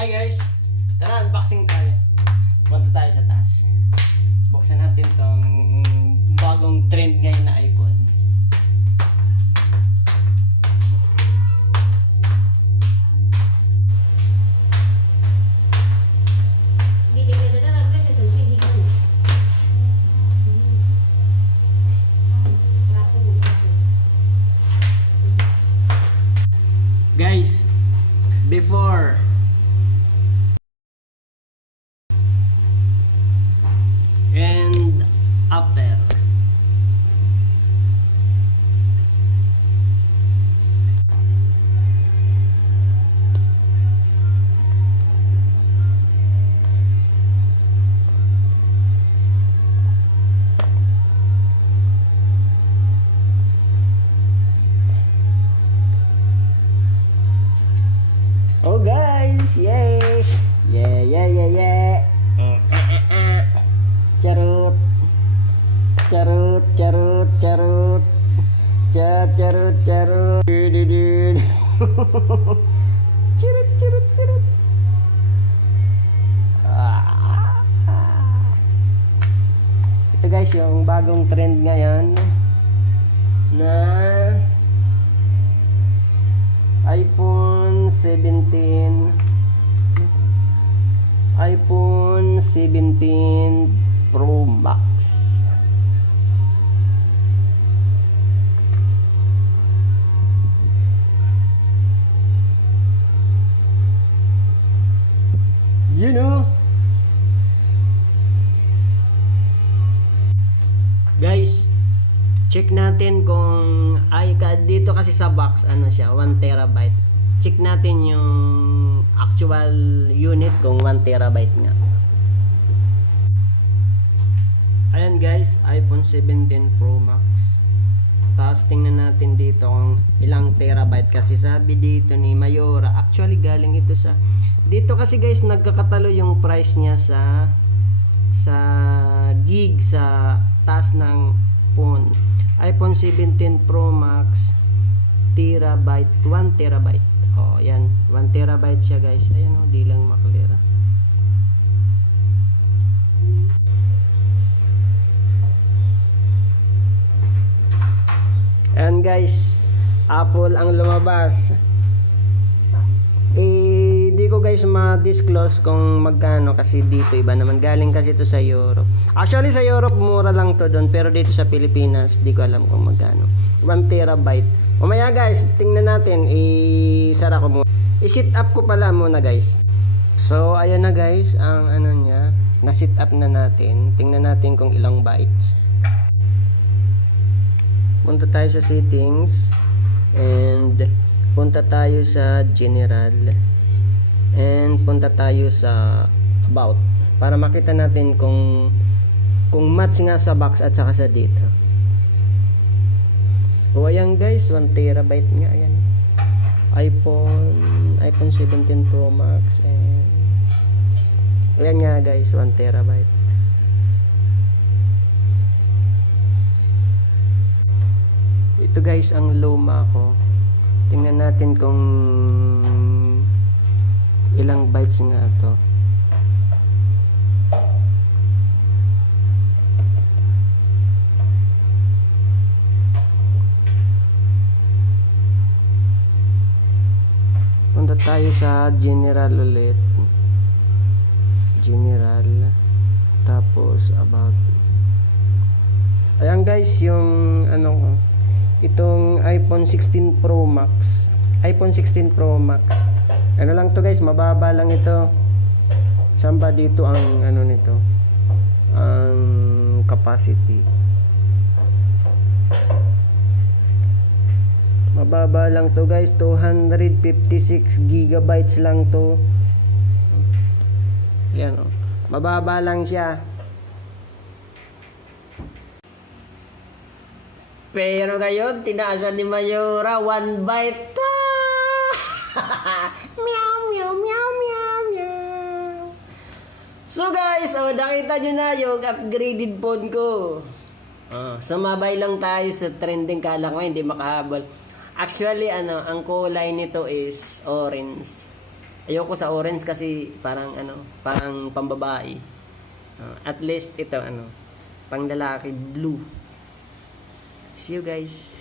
Hi guys! Tara, unboxing tayo. Punta tayo sa taas. Buksan natin tong bagong trend ngayon na iPhone. Guys, before and after. Oh guys, yay! Yeah, yeah, yeah, yeah. Carut. Carut, carut, carut. Carut, carut. Carut, carut, carut. Ito guys, yung bagong trend ngayon na iPhone 17 Pro Max. You know, guys, check natin kung dito kasi sa box ano siya, 1 terabyte. Check natin yung actual unit kung 1 terabyte nga. Ayan guys, iPhone 17 Pro Max. Tapos tingnan natin dito kung ilang terabyte kasi sabi dito ni Mayora. Actually galing ito sa dito kasi guys nagkakatalo yung price niya sa gig sa taas ng phone. iPhone 17 Pro Max terabyte, 1 terabyte. Oh, yan, 1 terabyte siya guys. Ayan oh, di lang maklera. Ayan guys, Apple ang lumabas. Di ko guys ma-disclose kung magkano kasi dito iba naman, galing kasi ito sa Europe. Actually sa Europe mura lang to doon, pero dito sa Pilipinas di ko alam kung magkano. 1 terabyte. Mamaya guys, tingnan natin, isara ko muna. I-sit up ko pala muna guys. So ayan na guys, ang ano niya, na-sit up na natin. Tingnan natin kung ilang bytes. Punta tayo sa settings and punta tayo sa general and punta tayo sa about para makita natin kung match nga sa box at saka sa data. O ayan guys, 1 terabyte nga, ayan. iPhone 17 Pro Max and ayan nga guys, 1 terabyte. Ito guys ang luma ko. Tingnan natin kung ilang bytes nga to. Punta tayo sa general ulit. General. Tapos about. Ayan guys, yung ano, itong iPhone 16 Pro Max. iPhone 16 Pro Max. Ano lang to guys, mababa lang ito. Samba dito ang ano nito, ang capacity. Mababa lang to guys, 256 gigabytes lang to. Yan oh. Mababa lang siya. Pero ngayon, tinaasan ni Mayora, 1 byte. Meow, meow, meow, meow, meow. So guys, nakita nyo na yung upgraded phone ko. Sumabay lang tayo sa trending, kala ko hindi makahabol. Actually, ang kulay nito is orange. Ayoko sa orange kasi parang parang pambabae. At least ito pang lalaki blue. See you guys.